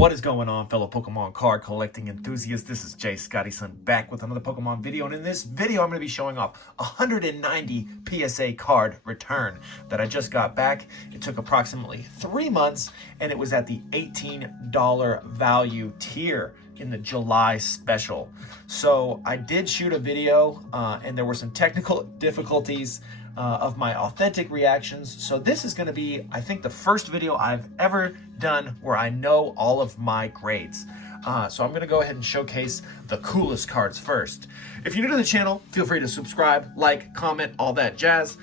What is going on, fellow Pokemon card collecting enthusiasts? This is Jay Scottyson back with another Pokemon video, and in this video I'm going to be showing off 190 PSA card return that I just got back. It took approximately 3 months, and it was at the $18 value tier in the July special. So I did shoot a video, and there were some technical difficulties of my authentic reactions. So this is going to be, I think, the first video I've ever done where I know all of my grades. So I'm going to go ahead and showcase the coolest cards first. If you're new to the channel, feel free to subscribe, like, comment, all that jazz.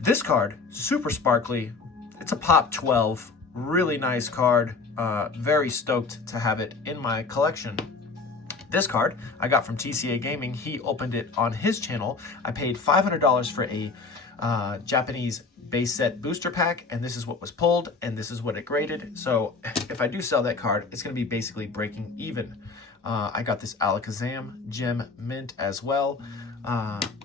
This card, super sparkly. It's a pop 12, really nice card. Very stoked to have it in my collection. This card I got from TCA Gaming. He opened it on his channel. I paid $500 for a Japanese base set booster pack, and this is what was pulled, and this is what it graded. So if I do sell that card, it's going to be basically breaking even. I got this Alakazam gem mint as well.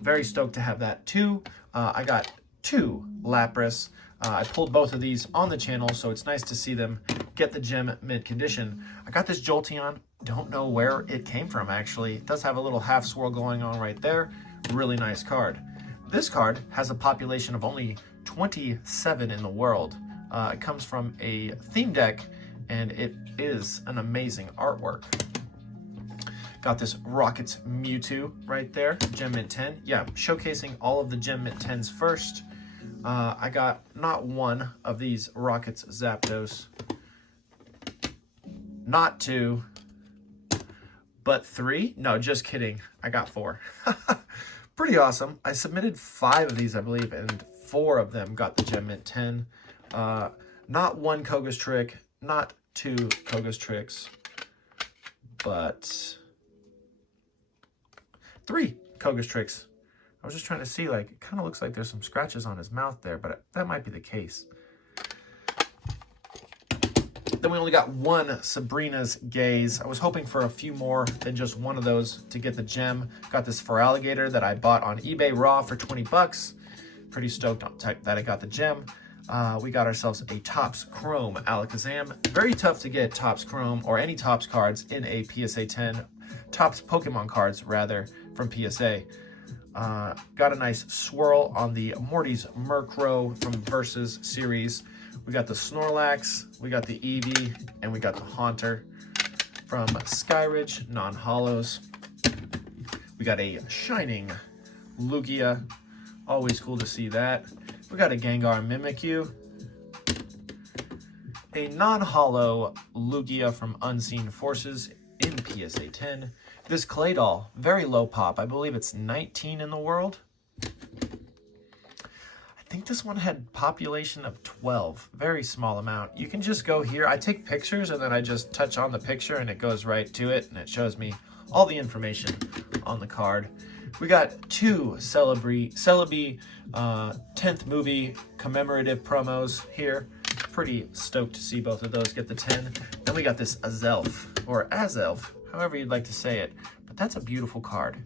Very stoked to have that too. I got 2 Lapras. I pulled both of these on the channel, so it's nice to see them get the gem mint condition. I got this Jolteon. Don't know where it came from, actually. It does have a little half swirl going on right there. Really nice card. This card has a population of only 27 in the world. It comes from a theme deck, and it is an amazing artwork. Got this Rockets Mewtwo right there, Gem Mint 10. Yeah, showcasing all of the Gem Mint 10s first. I got not one of these Rockets Zapdos, not 2, but 3. No, just kidding. I got 4. Pretty awesome. I submitted 5 of these, I believe, and 4 of them got the Gem Mint 10. Not 1 Koga's Trick, not 2 Koga's Tricks, but 3 Koga's Tricks. I was just trying to see, like, it kind of looks like there's some scratches on his mouth there, but that might be the case. Then we only got 1 Sabrina's Gaze. I was hoping for a few more than just 1 of those to get the gem. Got this Feraligatr that I bought on eBay raw for 20 bucks. Pretty stoked that I got the gem. We got ourselves a Topps Chrome Alakazam. Very tough to get Topps Chrome or any Topps cards in a PSA 10. Topps Pokemon cards, rather, from PSA. Got a nice swirl on the Morty's Murkrow from Versus series. We got the Snorlax, we got the Eevee, and we got the Haunter from Skyridge, non-hollows. We got a Shining Lugia. Always cool to see that. We got a Gengar Mimikyu. A non-hollow Lugia from Unseen Forces in PSA 10. This Claydol, very low pop. I believe it's 19 in the world. I think this one had population of 12. Very small amount. You can just go here. I take pictures and then I just touch on the picture and it goes right to it, and it shows me all the information on the card. We got 2 Celebi 10th movie commemorative promos here. Pretty stoked to see both of those get the 10. Then we got this Azelf, or Azelf, however you'd like to say it. But that's a beautiful card.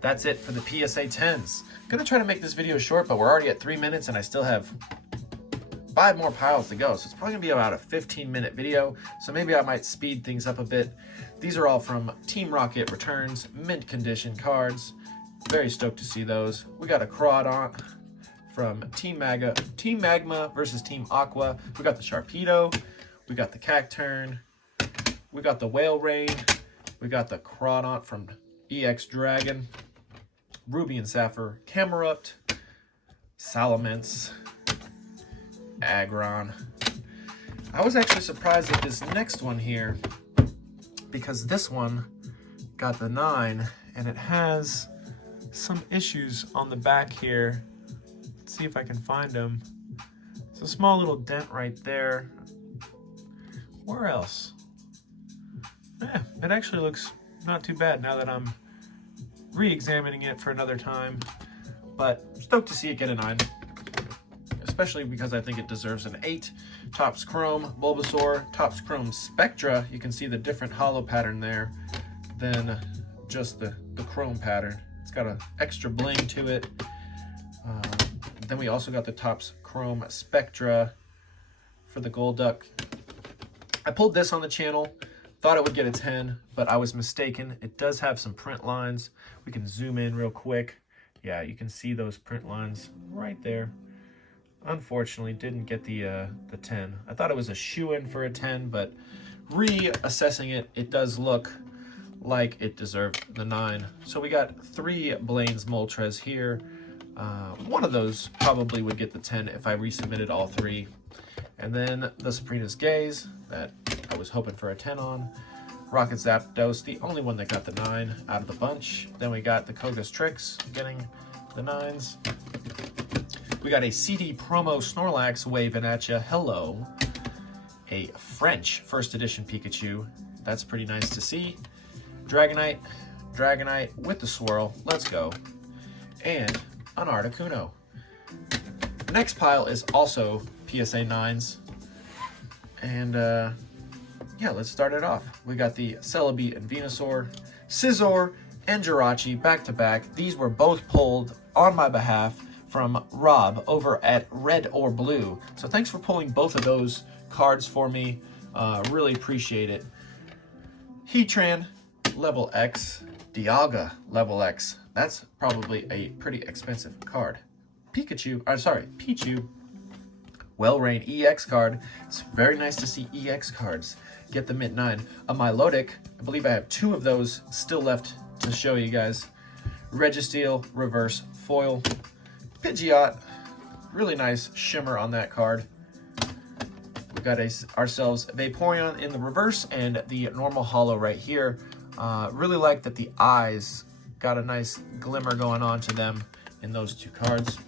That's it for the PSA 10s. I'm going to try to make this video short, but we're already at 3 minutes and I still have 5 more piles to go. So it's probably going to be about a 15-minute video. So maybe I might speed things up a bit. These are all from Team Rocket returns, mint condition cards. Very stoked to see those. We got a Crawdaunt from Team Magma versus Team Aqua. We got the Sharpedo. We got the Cacturn. We got the Whale Rain. We got the Crawdaunt from EX Dragon. Ruby and Sapphire Camerupt. Salamence. Aggron. I was actually surprised at this next one here, because this one got the 9 and it has some issues on the back here. Let's see if I can find them. It's a small little dent right there. Where else? Yeah, it actually looks not too bad now that I'm re-examining it for another time. But stoked to see it get a 9. Especially because I think it deserves an 8. Topps Chrome Bulbasaur, Topps Chrome Spectra. You can see the different hollow pattern there than just the Chrome pattern. It's got an extra bling to it. Then we also got the Topps Chrome Spectra for the Golduck I pulled this on the channel, thought it would get a 10, but I was mistaken. It does have some print lines. We can zoom in real quick. Yeah, you can see those print lines right there. Unfortunately, didn't get the 10. I thought it was a shoe-in for a 10, but reassessing it, it does look like it deserved the 9. So we got 3 Blaine's Moltres here. One of those probably would get the 10 if I resubmitted all 3. And then the Sabrina's Gaze that I was hoping for a 10 on. Rocket Zapdos, the only one that got the 9 out of the bunch. Then we got the Koga's Tricks getting the 9s. We got a CD promo Snorlax waving at you. Hello. A French first edition Pikachu. That's pretty nice to see. Dragonite with the swirl. Let's go. And an Articuno. The next pile is also PSA 9s. And yeah, let's start it off. We got the Celebi and Venusaur, Scizor, and Jirachi back to back. These were both pulled on my behalf from Rob over at Red or Blue. So thanks for pulling both of those cards for me. Really appreciate it. Heatran, level X. Dialga, level X. That's probably a pretty expensive card. Pichu, Wellrain EX card. It's very nice to see EX cards get the Mint 9. A Milotic, I believe I have 2 of those still left to show you guys. Registeel, reverse foil. Pidgeot, really nice shimmer on that card. We got ourselves Vaporeon in the reverse and the normal holo right here. Really like that the eyes got a nice glimmer going on to them in those 2 cards.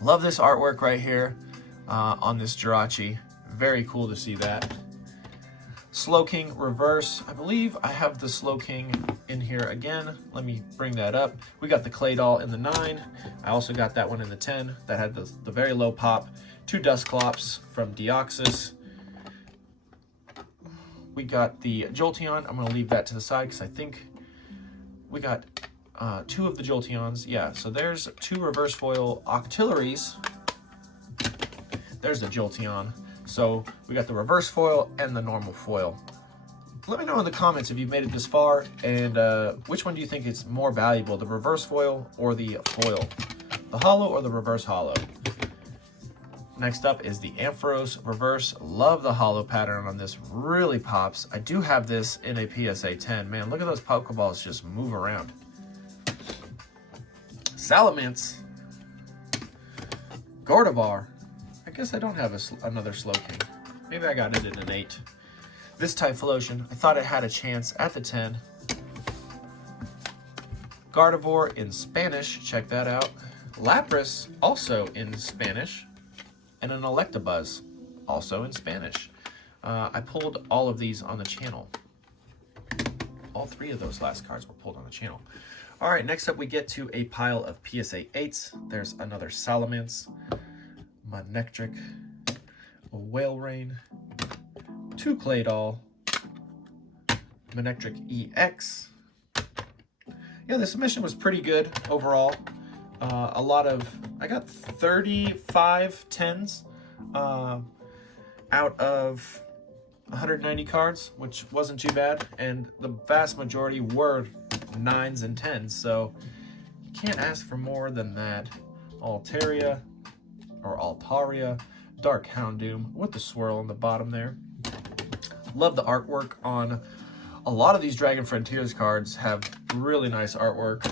Love this artwork right here on this Jirachi. Very cool to see that. Slowking reverse. I believe I have the Slowking in here again. Let me bring that up. We got the Claydol in the 9. I also got that one in the 10 that had the very low pop. 2 Dusclops from Deoxys. We got the Jolteon. I'm going to leave that to the side because I think we got 2 of the Jolteons. Yeah, so there's 2 reverse foil Octilleries. There's the Jolteon. So we got the reverse foil and the normal foil. Let me know in the comments if you've made it this far and which one do you think is more valuable, the reverse foil or the foil? The holo or the reverse holo? Next up is the Ampharos reverse. Love the holo pattern on this, really pops. I do have this in a PSA 10. Man, look at those Pokeballs just move around. Salamence. Gardevoir. I guess I don't have another Slowking. Maybe I got it in an 8. This Typhlosion, I thought it had a chance at the 10. Gardevoir in Spanish, check that out. Lapras, also in Spanish. And an Electabuzz, also in Spanish. I pulled all of these on the channel. All 3 of those last cards were pulled on the channel. All right, next up we get to a pile of PSA 8s. There's another Salamence, Manectric, a Whalerain, 2 Claydol, Manectric EX. Yeah, the submission was pretty good overall. I got 35 10s out of 190 cards, which wasn't too bad, and the vast majority were 9s and 10s, so can't ask for more than that. Altaria, Dark Houndoom with the swirl on the bottom there. Love the artwork on a lot of these Dragon Frontiers cards, have really nice artwork.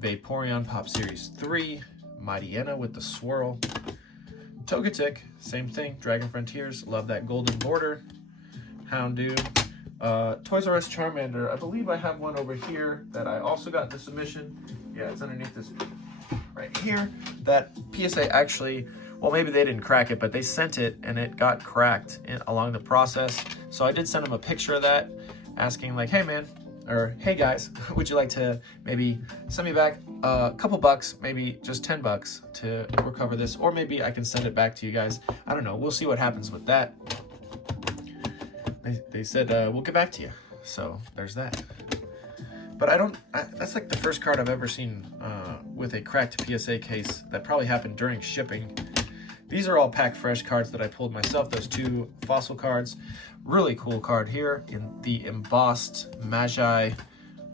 Vaporeon Pop Series 3, Mightyena with the swirl. Togetic, same thing, Dragon Frontiers, love that golden border. Houndoom. Toys R Us Charmander, I believe I have one over here that I also got the submission. Yeah, it's underneath this right here. That PSA actually, well, maybe they didn't crack it, but they sent it and it got cracked along the process. So I did send them a picture of that, asking like, hey man, or hey guys, would you like to maybe send me back a couple bucks, maybe just 10 bucks to recover this, or maybe I can send it back to you guys. I don't know, we'll see what happens with that. They said, we'll get back to you. So there's that. But that's like the first card I've ever seen with a cracked PSA case. That probably happened during shipping. These are all pack fresh cards that I pulled myself. Those 2 fossil cards. Really cool card here in the embossed Magi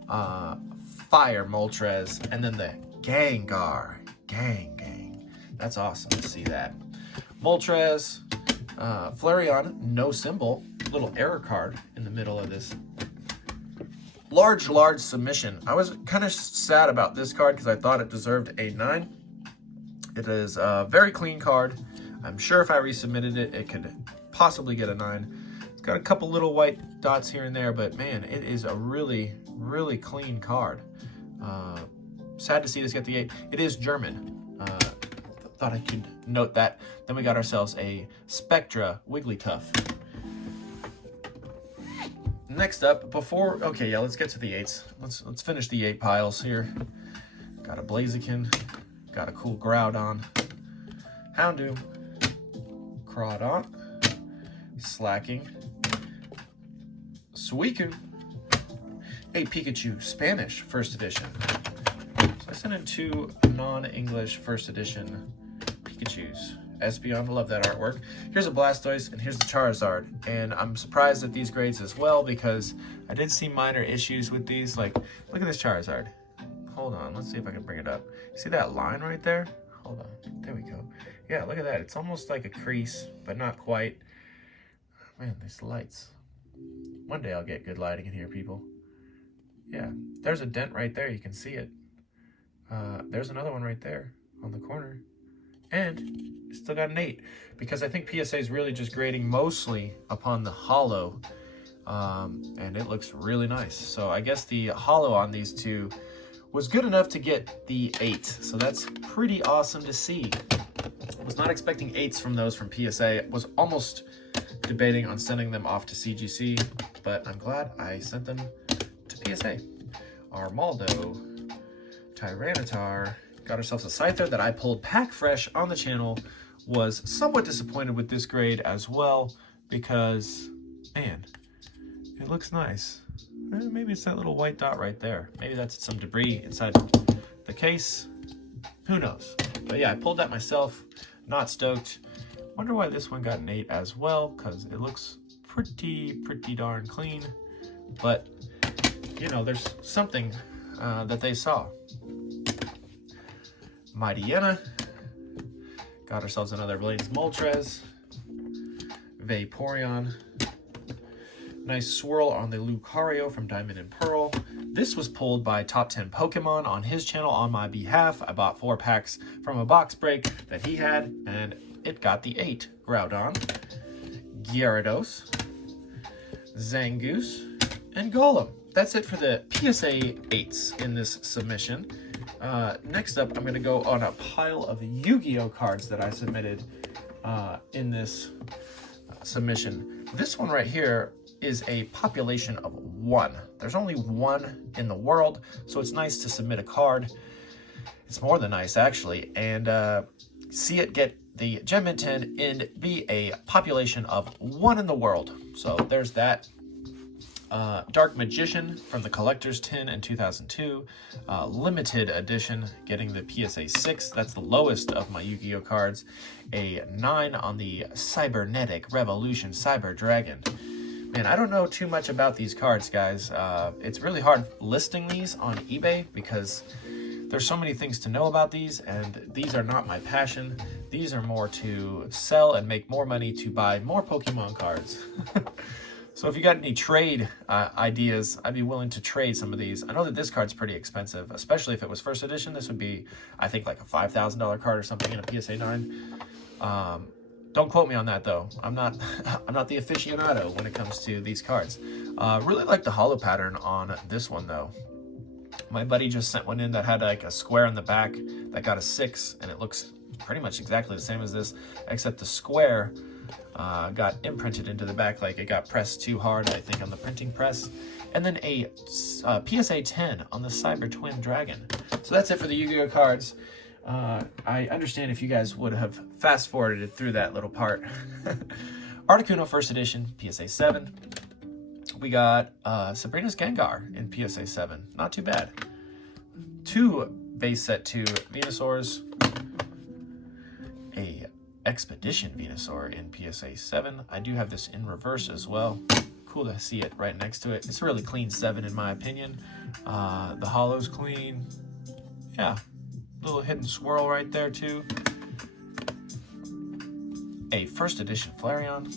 Fire Moltres, and then the Gengar. Gang. That's awesome to see that. Moltres, Flareon, no symbol. Little error card in the middle of this large submission. I was kind of sad about this card because I thought it deserved a 9. It is a very clean card. I'm sure if I resubmitted it, it could possibly get a 9. It's got a couple little white dots here and there, but man, it is a really clean card. Sad to see this get the 8. It is German. Thought I could note that. Then we got ourselves a Spectra Wigglytuff. Next up, let's get to the 8s. Let's finish the 8 piles here. Got a Blaziken, got a cool Groudon, Houndoom, Crawdon, Slacking, Suicune, a Pikachu Spanish first edition. So I sent in 2 non-English first edition Pikachus. Espeon, love that artwork. Here's a Blastoise, and here's the Charizard. And I'm surprised at these grades as well, because I did see minor issues with these. Like, look at this Charizard. Hold on, let's see if I can bring it up. See that line right there? Hold on, there we go. Yeah, look at that. It's almost like a crease, but not quite. Man, these lights. One day I'll get good lighting in here, people. Yeah, there's a dent right there. You can see it. There's another one right there on the corner. And it's still got an 8, because I think PSA is really just grading mostly upon the holo, and it looks really nice. So I guess the holo on these 2 was good enough to get the 8, so that's pretty awesome to see. I was not expecting 8s from those from PSA. Was almost debating on sending them off to CGC, but I'm glad I sent them to PSA. Armaldo, Tyranitar. Got ourselves a Scyther that I pulled pack fresh on the channel. Was somewhat disappointed with this grade as well, because, man, it looks nice. Maybe it's that little white dot right there. Maybe that's some debris inside the case. Who knows? But yeah, I pulled that myself. Not stoked. Wonder why this one got an 8 as well, because it looks pretty darn clean. But, you know, there's something that they saw. Mightyena, got ourselves another Blaine's Moltres, Vaporeon, nice swirl on the Lucario from Diamond and Pearl. This was pulled by Top 10 Pokemon on his channel on my behalf. I bought 4 packs from a box break that he had, and it got the 8. Groudon, Gyarados, Zangoose, and Golem. That's it for the PSA 8s in this submission. Next up, I'm going to go on a pile of YuGiOh cards that I submitted in this submission. This one right here is a population of 1. There's only 1 in the world, so it's nice to submit a card. It's more than nice, actually, and see it get the Gem Mint 10 and be a population of 1 in the world. So there's that. Dark Magician from the Collector's Tin in 2002. Limited edition, getting the PSA 6. That's the lowest of my YuGiOh cards. A 9 on the Cybernetic Revolution Cyber Dragon. Man, I don't know too much about these cards, guys. It's really hard listing these on eBay because there's so many things to know about these, and these are not my passion. These are more to sell and make more money to buy more Pokemon cards. So if you got any trade ideas, I'd be willing to trade some of these. I know that this card's pretty expensive, especially if it was first edition. This would be, I think, like a $5,000 card or something in a PSA 9. Don't quote me on that though. I'm not the aficionado when it comes to these cards. Really like the holo pattern on this one though. My buddy just sent one in that had like a square in the back that got a 6, and it looks pretty much exactly the same as this, except the square got imprinted into the back, like it got pressed too hard, I think, on the printing press. And then a PSA 10 on the Cyber Twin Dragon. So that's it for the YuGiOh cards. I understand if you guys would have fast forwarded through that little part. Articuno first edition, PSA 7. We got Sabrina's Gengar in PSA 7. Not too bad. 2 base set 2 Venusaurs. A Expedition Venusaur in PSA 7. I do have this in reverse as well. Cool to see it right next to it. It's a really clean 7 in my opinion. The hollow's clean. Yeah, little hidden swirl right there too. A first edition Flareon.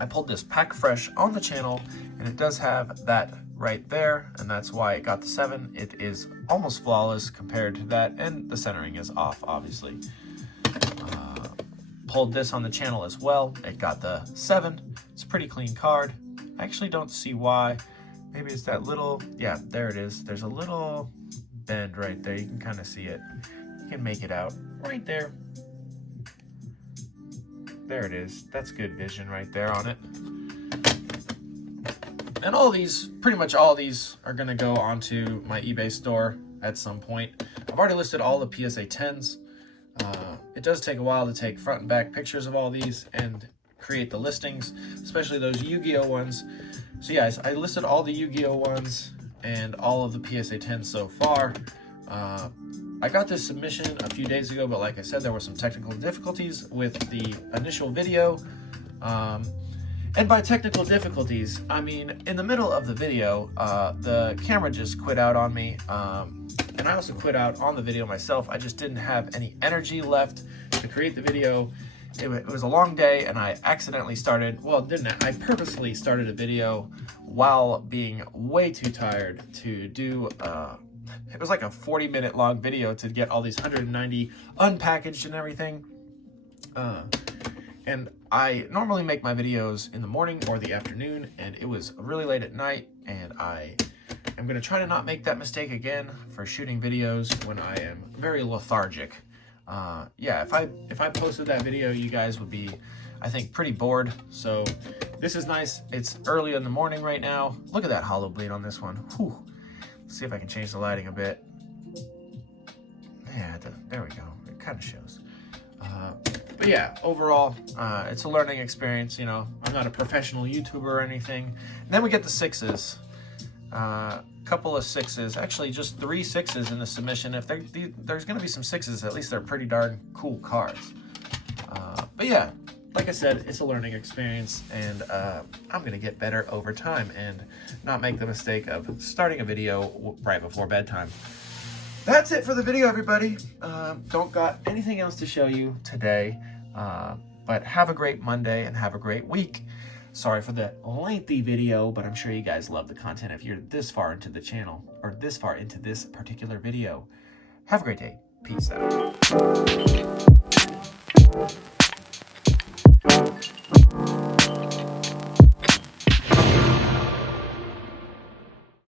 I pulled this pack fresh on the channel, and it does have that right there, and that's why it got the 7. It is almost flawless compared to that, and the centering is off, obviously. Pulled this on the channel as well. It got the 7. It's a pretty clean card. I actually don't see why. Maybe it's that little, yeah, there it is. There's a little bend right there. You can kind of see it. You can make it out right there. There it is. That's good vision right there on it. And all these, pretty much all these are going to go onto my eBay store at some point. I've already listed all the PSA 10s. It does take a while to take front and back pictures of all these and create the listings, especially those YuGiOh ones. So yeah, I listed all the YuGiOh ones and all of the PSA 10s so far. I got this submission a few days ago, but like I said, there were some technical difficulties with the initial video. And by technical difficulties, I mean, in the middle of the video, the camera just quit out on me. And I also quit out on the video myself. I just didn't have any energy left to create the video. It was a long day, and I accidentally started, well, I purposely started a video while being way too tired to do, it was like a 40-minute long video to get all these 190 unpackaged and everything. And I normally make my videos in the morning or the afternoon, and it was really late at night, and I am going to try to not make that mistake again for shooting videos when I am very lethargic. Yeah, if I posted that video, you guys would be, I think, pretty bored. So this is nice. It's early in the morning right now. Look at that hollow bleed on this one. Whew. Let's see if I can change the lighting a bit. Yeah, there we go. It kind of shows. But yeah, overall, it's a learning experience. You know, I'm not a professional YouTuber or anything. And then we get the 6s. Couple of 6s, actually just 3 6s in the submission. If there's going to be some 6s, at least they're pretty darn cool cards. But yeah, like I said, it's a learning experience, and I'm going to get better over time and not make the mistake of starting a video right before bedtime. That's it for the video, everybody. Don't got anything else to show you today, but have a great Monday and have a great week. Sorry for the lengthy video, but I'm sure you guys love the content if you're this far into the channel, or this far into this particular video. Have a great day. Peace out.